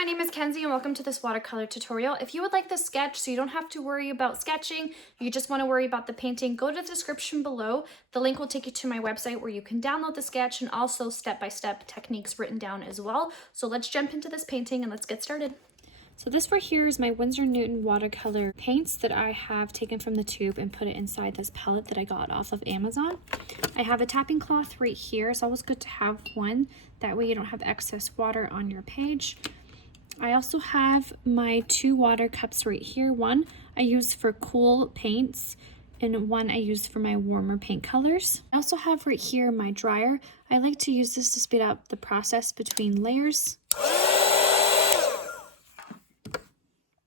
my name is Kenzie and welcome to this watercolor tutorial. If you would like this sketch so you don't have to worry about sketching, you just want to worry about the painting, go to the description below. The link will take you to my website where you can download the sketch and also step-by-step techniques written down as well. So let's jump into this painting and let's get started. So this right here is my Winsor Newton watercolor paints that I have taken from the tube and put it inside this palette that I got off of Amazon. I have a tapping cloth right here. It's always good to have one. That way you don't have excess water on your page. I also have my 2 water cups right here. One I use for cool paints and one I use for my warmer paint colors. I also have right here my dryer. I like to use this to speed up the process between layers.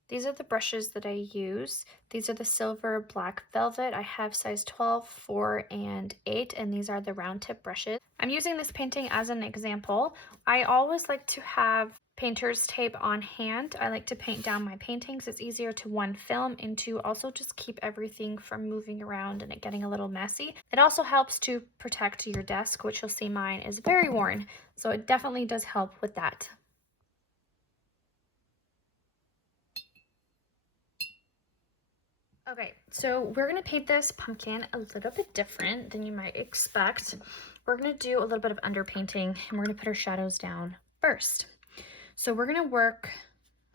These are the brushes that I use. These are the silver black velvet. I have size 12, 4, and 8, and these are the round tip brushes. I'm using this painting as an example. I always like to have painter's tape on hand. I like to paint down my paintings. It's easier to one, film, and to also just keep everything from moving around and it getting a little messy. It also helps to protect your desk, which you'll see mine is very worn, so it definitely does help with that. Okay, so we're gonna paint this pumpkin a little bit different than you might expect. We're gonna do a little bit of underpainting and we're gonna put our shadows down first. So we're gonna work,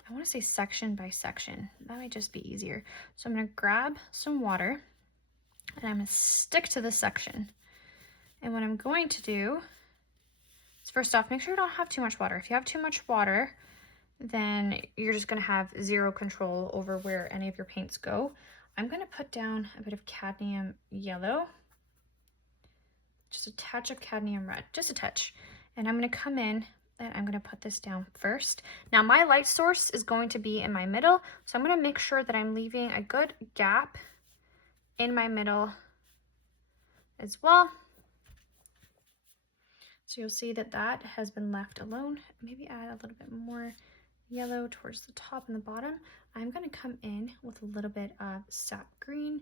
I wanna say section by section. That might just be easier. So I'm gonna grab some water and I'm gonna stick to this section. And what I'm going to do is first off, make sure you don't have too much water. If you have too much water, then you're just gonna have zero control over where any of your paints go. I'm gonna put down a bit of cadmium yellow, just a touch of cadmium red, just a touch. And I'm gonna come in and I'm gonna put this down first. Now my light source is going to be in my middle, so I'm gonna make sure that I'm leaving a good gap in my middle as well. So you'll see that that has been left alone. Maybe add a little bit more yellow towards the top and the bottom. I'm going to come in with a little bit of sap green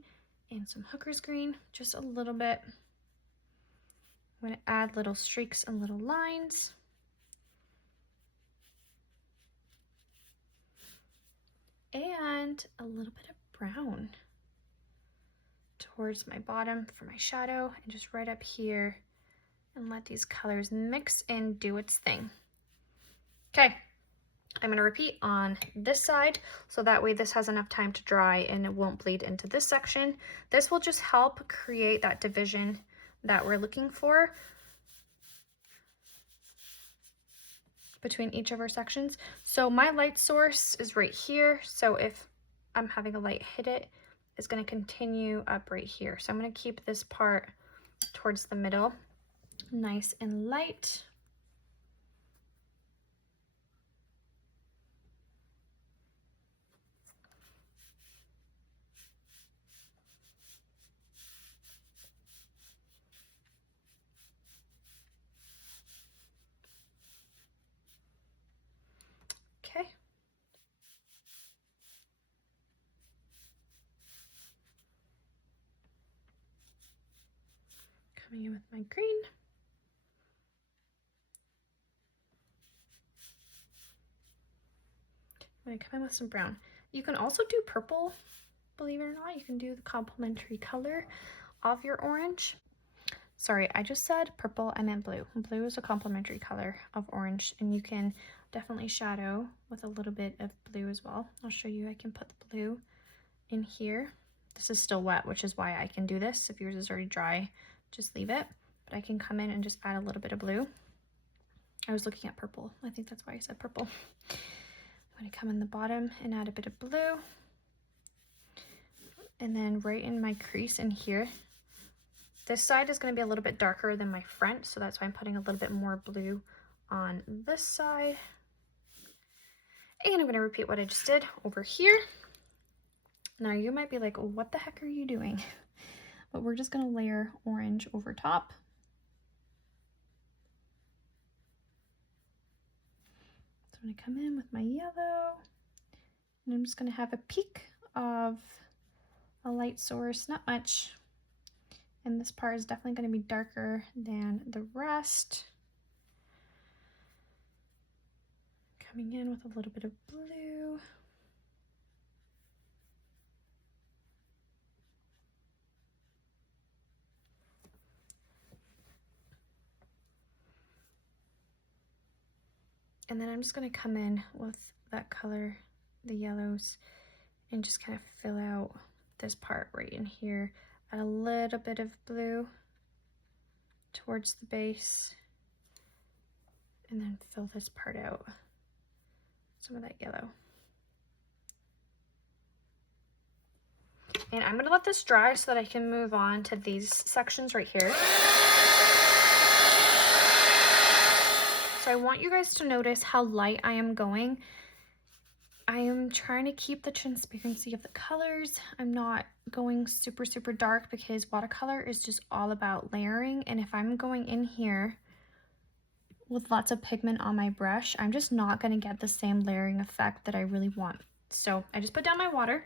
and some hooker's green, just a little bit. I'm going to add little streaks and little lines. And a little bit of brown towards my bottom for my shadow and just right up here, and let these colors mix and do its thing. Okay. I'm going to repeat on this side, so that way this has enough time to dry and it won't bleed into this section. This will just help create that division that we're looking for between each of our sections. So my light source is right here, so if I'm having a light hit it, it's going to continue up right here. So I'm going to keep this part towards the middle, nice and light. Okay. Coming in with my green. I'm gonna come in with some brown. You can also do purple, believe it or not. You can do the complementary color of your orange. Sorry, I just said purple, I meant blue. Blue is a complementary color of orange, and you can definitely shadow with a little bit of blue as well. I'll show you, I can put the blue in here. This is still wet, which is why I can do this. If yours is already dry, just leave it. But I can come in and just add a little bit of blue. I was looking at purple. I think that's why I said purple. I'm going to come in the bottom and add a bit of blue. And then right in my crease in here, this side is going to be a little bit darker than my front, so that's why I'm putting a little bit more blue on this side. And I'm going to repeat what I just did over here. Now you might be like, what the heck are you doing? But we're just going to layer orange over top. So I'm going to come in with my yellow, and I'm just going to have a peak of a light source, not much. And this part is definitely going to be darker than the rest. coming in with a little bit of blue. And then I'm just going to come in with that color, the yellows, and just kind of fill out this part right in here. Add a little bit of blue towards the base, and then fill this part out. Some of that yellow. And I'm going to let this dry so that I can move on to these sections right here. So I want you guys to notice how light I am going. I am trying to keep the transparency of the colors. I'm not going super, super dark because watercolor is just all about layering. And if I'm going in here with lots of pigment on my brush, I'm just not going to get the same layering effect that I really want. So I just put down my water.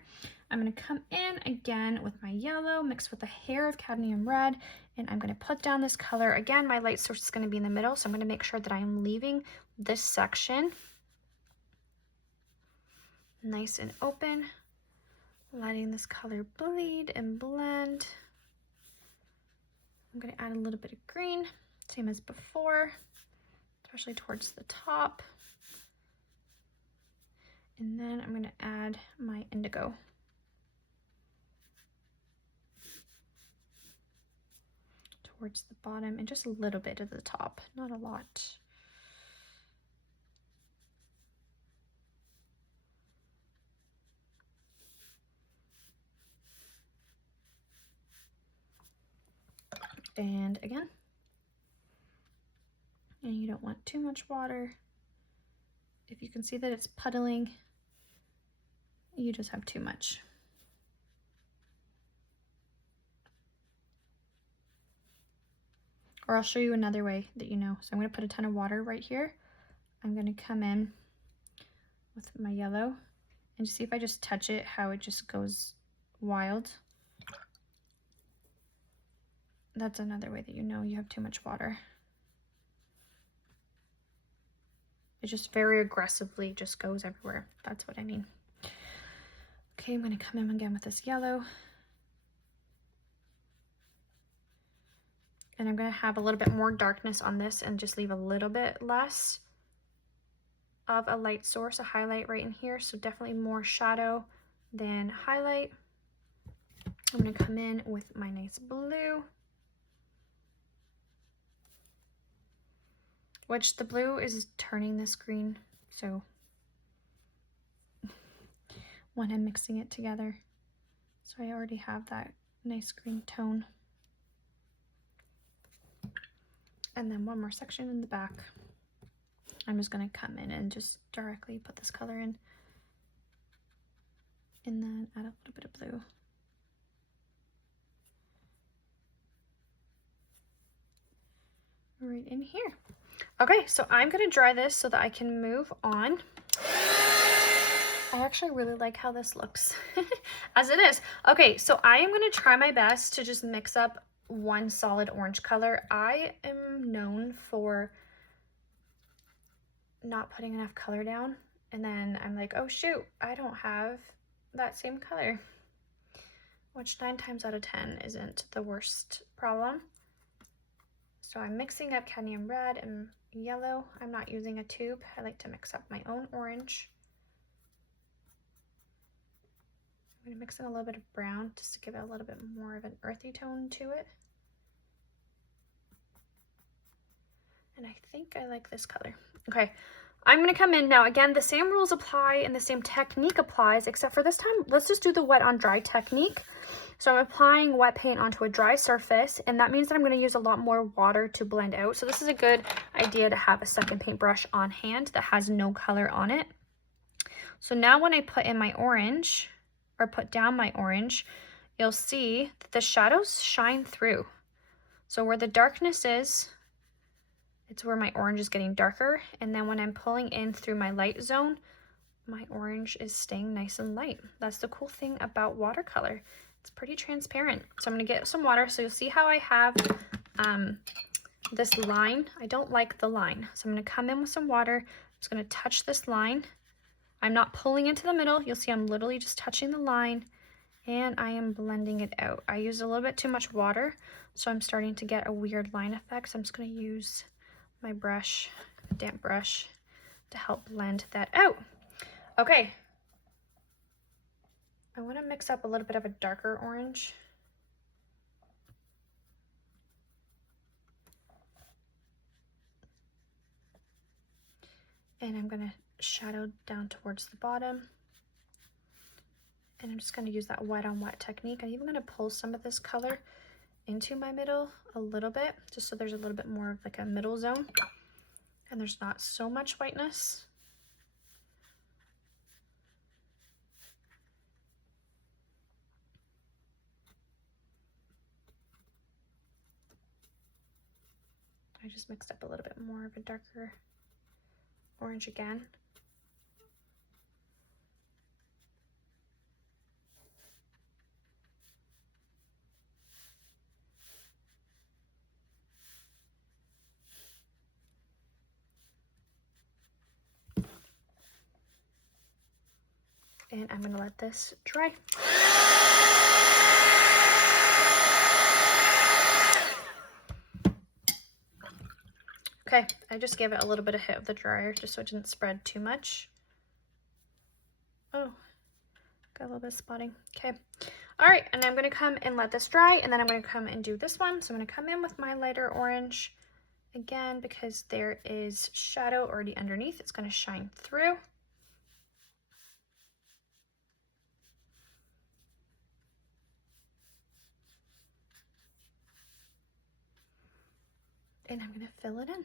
I'm going to come in again with my yellow mixed with a hair of cadmium red, and I'm going to put down this color. Again, my light source is going to be in the middle, so I'm going to make sure that I am leaving this section nice and open, letting this color bleed and blend. I'm going to add a little bit of green, same as before, especially towards the top. And then I'm going to add my indigo. Towards the bottom and just a little bit at the top, not a lot. And again, and you don't want too much water. If you can see that it's puddling, you just have too much. Or I'll show you another way that you know. So I'm going to put a ton of water right here. I'm going to come in with my yellow and see if I just touch it, how it just goes wild. That's another way that you know you have too much water. It just very aggressively just goes everywhere. That's what I mean. Okay, I'm going to come in again with this yellow. And I'm going to have a little bit more darkness on this and just leave a little bit less of a light source, a highlight right in here. So definitely more shadow than highlight. I'm going to come in with my nice blue, which the blue is turning this green. So when I'm mixing it together, so I already have that nice green tone. And then one more section in the back. I'm just going to come in and just directly put this color in. And then add a little bit of blue. Right in here. Okay, so I'm going to dry this so that I can move on. I actually really like how this looks as it is. Okay, so I am going to try my best to just mix up one solid orange color. I am known for not putting enough color down, and then I'm like, oh shoot, I don't have that same color, which 9 times out of 10 isn't the worst problem. So I'm mixing up cadmium red and yellow. I'm not using a tube. I like to mix up my own orange. I'm going to mix in a little bit of brown just to give it a little bit more of an earthy tone to it. And I think I like this color. Okay, I'm going to come in now. Again, the same rules apply and the same technique applies, except for this time, let's just do the wet on dry technique. So I'm applying wet paint onto a dry surface, and that means that I'm going to use a lot more water to blend out. So this is a good idea to have a second paintbrush on hand that has no color on it. So now when I put in my orange, or put down my orange, you'll see that the shadows shine through. So where the darkness is, it's where my orange is getting darker, and then when I'm pulling in through my light zone, my orange is staying nice and light. That's the cool thing about watercolor. It's pretty transparent. So I'm going to get some water so you'll see how I have this line. I don't like the line. So I'm going to come in with some water, just gonna touch this line. I'm not pulling into the middle. You'll see I'm literally just touching the line and I am blending it out. I used a little bit too much water, so I'm starting to get a weird line effect. So I'm just gonna use my brush, a damp brush, to help blend that out. Okay. I wanna mix up a little bit of a darker orange. And I'm gonna shadow down towards the bottom. And I'm just gonna use that wet on wet technique. I'm even gonna pull some of this color into my middle a little bit, just so there's a little bit more of like a middle zone and there's not so much whiteness. I just mixed up a little bit more of a darker orange again. And I'm gonna let this dry. Okay, I just gave it a little bit of hit of the dryer just so it didn't spread too much. Oh, got a little bit of spotting. Okay, all right, and I'm gonna come and let this dry, and then I'm gonna come and do this one. So I'm gonna come in with my lighter orange again because there is shadow already underneath. It's gonna shine through. And I'm gonna fill it in.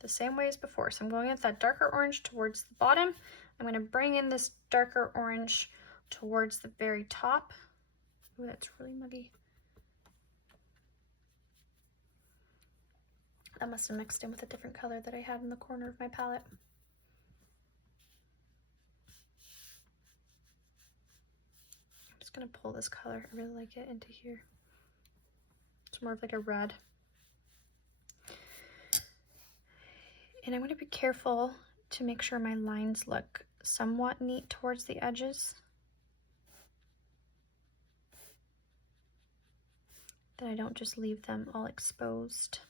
The same way as before. So I'm going with that darker orange towards the bottom. I'm going to bring in this darker orange towards the very top. Ooh, that's really muggy. That must have mixed in with a different color that I had in the corner of my palette. I'm just going to pull this color. I really like it into here. It's more of like a red. And I'm going to be careful to make sure my lines look somewhat neat towards the edges. That I don't just leave them all exposed.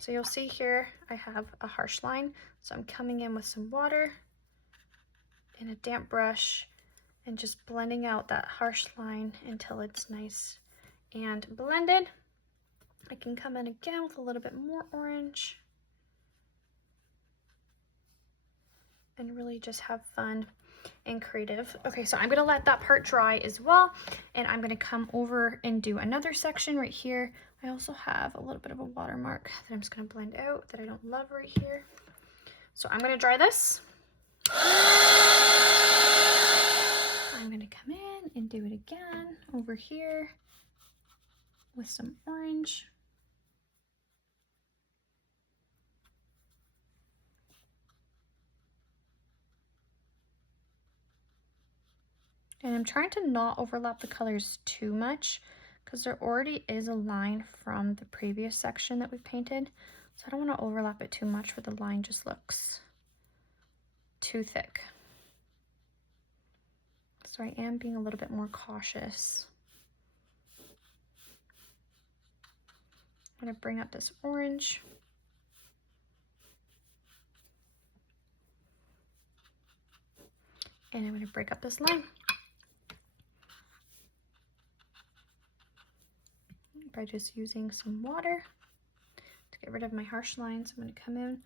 So you'll see here I have a harsh line. So I'm coming in with some water and a damp brush and just blending out that harsh line until it's nice and blended. I can come in again with a little bit more orange and really just have fun and creative. Okay, so I'm gonna let that part dry as well, and I'm gonna come over and do another section right here. I also have a little bit of a watermark that I'm just gonna blend out that I don't love right here. So I'm gonna dry this. I'm gonna come in and do it again over here with some orange. And I'm trying to not overlap the colors too much because there already is a line from the previous section that we painted. So I don't want to overlap it too much where the line just looks too thick. So I am being a little bit more cautious. I'm going to bring up this orange. And I'm going to break up this line. By just using some water to get rid of my harsh lines. I'm going to come in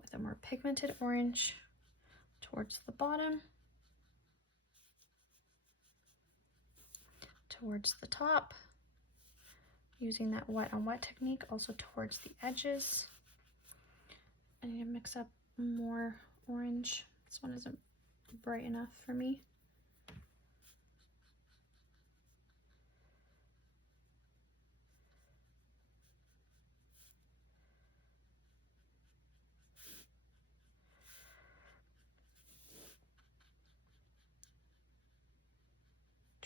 with a more pigmented orange towards the bottom, towards the top, using that wet on wet technique also towards the edges. I need to mix up more orange. This one isn't bright enough for me.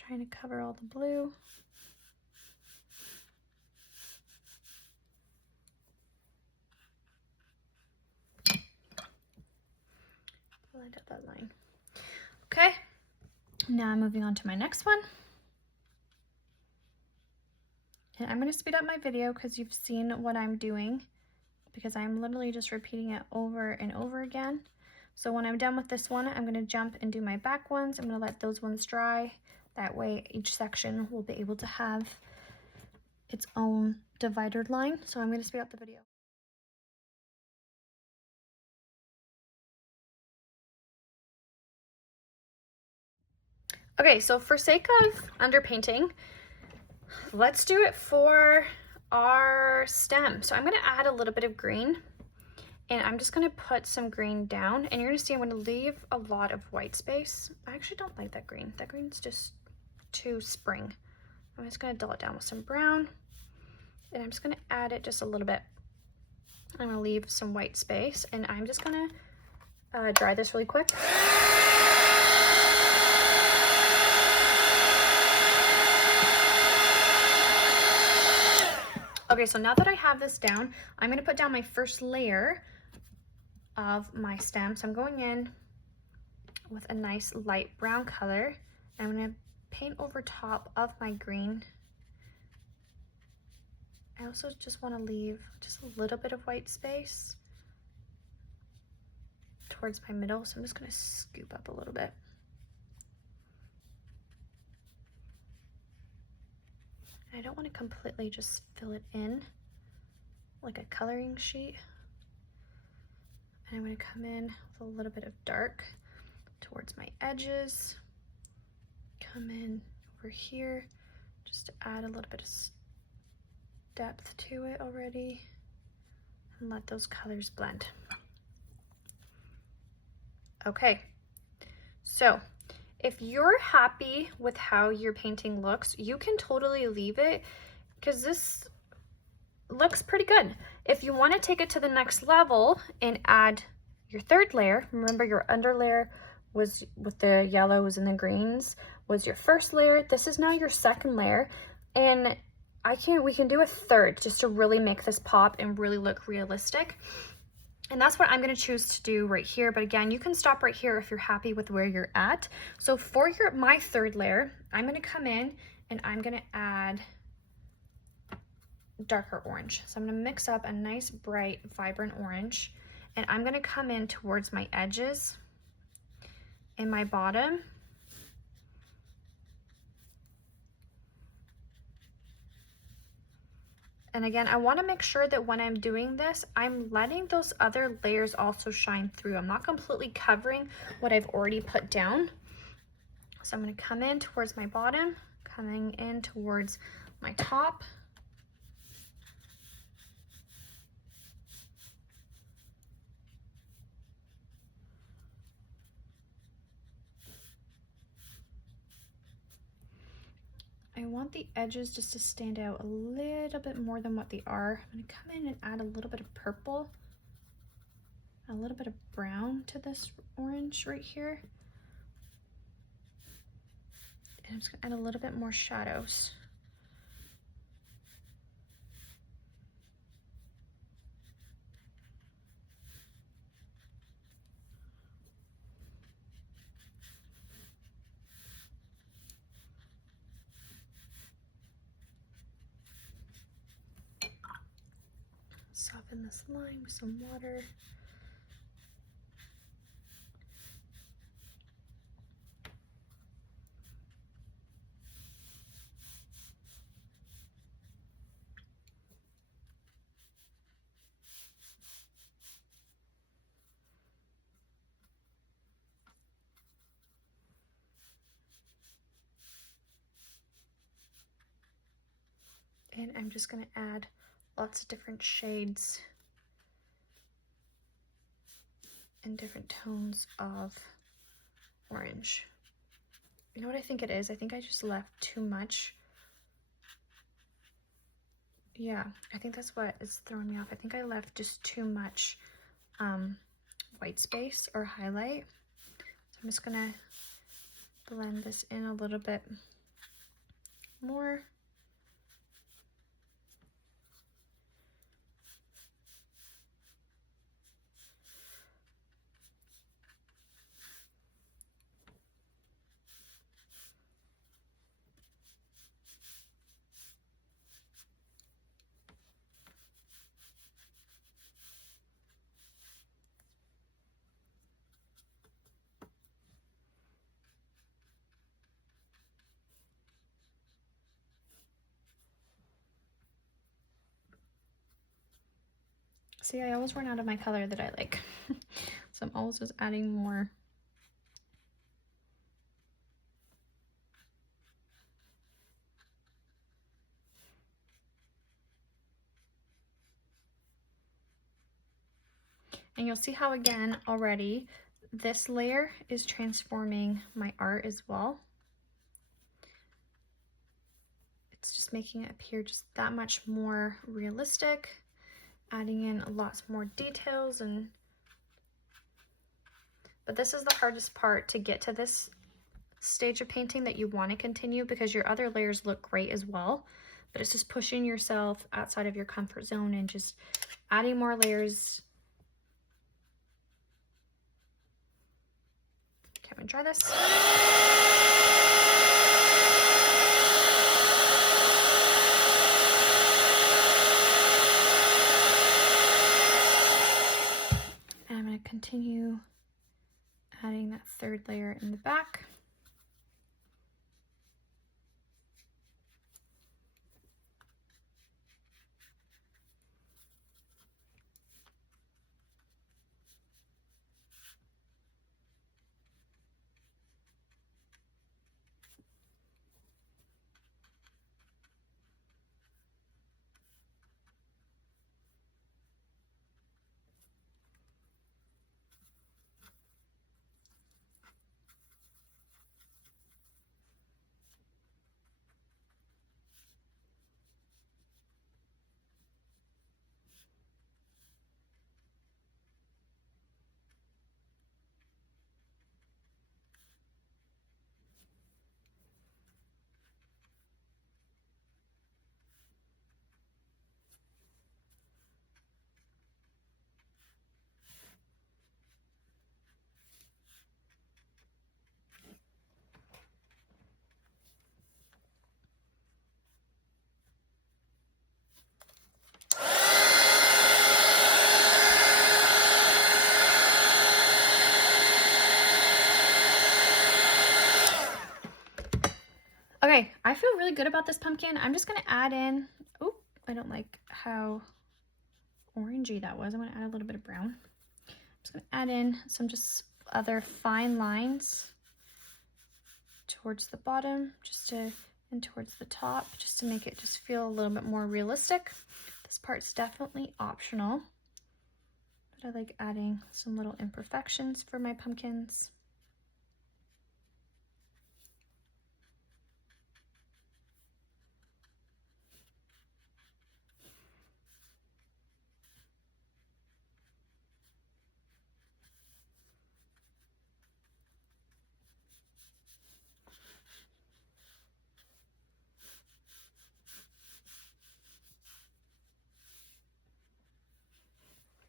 trying to cover all the blue. Blend out that line. Okay, now I'm moving on to my next one. And I'm going to speed up my video because you've seen what I'm doing, because I'm literally just repeating it over and over again. So when I'm done with this one, I'm going to jump and do my back ones. I'm going to let those ones dry. That way each section will be able to have its own divider line. So I'm going to speed up the video. Okay, so for sake of underpainting, let's do it for our stem. So I'm going to add a little bit of green, and I'm just going to put some green down, and you're going to see I'm going to leave a lot of white space. I actually don't like that green. That green's just too spring. I'm just going to dull it down with some brown, and I'm just going to add it just a little bit. I'm going to leave some white space, and I'm just going to dry this really quick. Okay, so now that I have this down, I'm going to put down my first layer of my stem. So I'm going in with a nice light brown color. I'm going to paint over top of my green. I also just want to leave just a little bit of white space towards my middle. So I'm just going to scoop up a little bit. I don't want to completely just fill it in like a coloring sheet. And I'm going to come in with a little bit of dark towards my edges. Come in over here just to add a little bit of depth to it already, and let those colors blend. Okay, so if you're happy with how your painting looks, you can totally leave it because this looks pretty good. If you want to take it to the next level and add your third layer, remember your under layer was with the yellows and the greens was your first layer. This is now your second layer, and we can do a third just to really make this pop and really look realistic. And that's what I'm going to choose to do right here. But again, you can stop right here if you're happy with where you're at. So for my third layer, I'm going to come in and I'm going to add darker orange. So I'm going to mix up a nice bright vibrant orange, and I'm going to come in towards my edges and my bottom. And again, I want to make sure that when I'm doing this, I'm letting those other layers also shine through. I'm not completely covering what I've already put down. So I'm going to come in towards my bottom, coming in towards my top. I want the edges just to stand out a little bit more than what they are. I'm going to come in and add a little bit of purple, a little bit of brown to this orange right here. And I'm just going to add a little bit more shadows. Soften this line with some water. And I'm just going to add lots of different shades and different tones of orange. You know what I think it is? I think I just left too much. Yeah, I think that's what is throwing me off. I think I left just too much white space or highlight. So I'm just going to blend this in a little bit more. See, I always run out of my color that I like. So I'm always just adding more. And you'll see how, again, already this layer is transforming my art as well. It's just making it appear just that much more realistic, adding in lots more details. But this is the hardest part, to get to this stage of painting that you want to continue, because your other layers look great as well, but it's just pushing yourself outside of your comfort zone and just adding more layers. Okay, I'm gonna try this. And I'm gonna continue adding that third layer in the back. Okay, I feel really good about this pumpkin. I'm just gonna add in, oh, I don't like how orangey that was. I'm gonna add a little bit of brown. I'm just gonna add in some just other fine lines towards the bottom, and towards the top, just to make it just feel a little bit more realistic. This part's definitely optional, but I like adding some little imperfections for my pumpkins.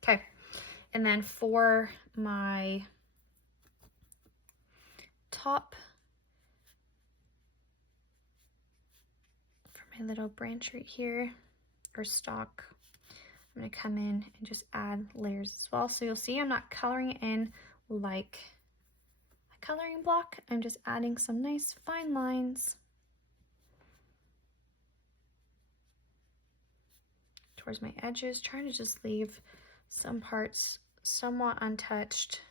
Okay, and then for my top, for my little branch right here, or stalk, I'm gonna come in and just add layers as well. So you'll see I'm not coloring it in like a coloring block. I'm just adding some nice fine lines towards my edges, trying to just leave some parts somewhat untouched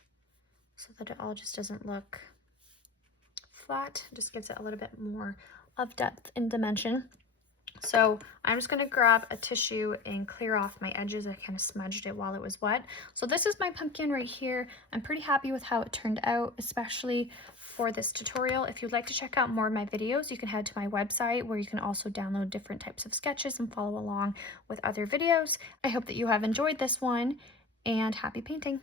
so that it all just doesn't look flat. It just gives it a little bit more of depth and dimension. So I'm just going to grab a tissue and clear off my edges. I kind of smudged it while it was wet. So this is my pumpkin right here. I'm pretty happy with how it turned out, especially for this tutorial. If you'd like to check out more of my videos, you can head to my website, where you can also download different types of sketches and follow along with other videos. I hope that you have enjoyed this one, and happy painting.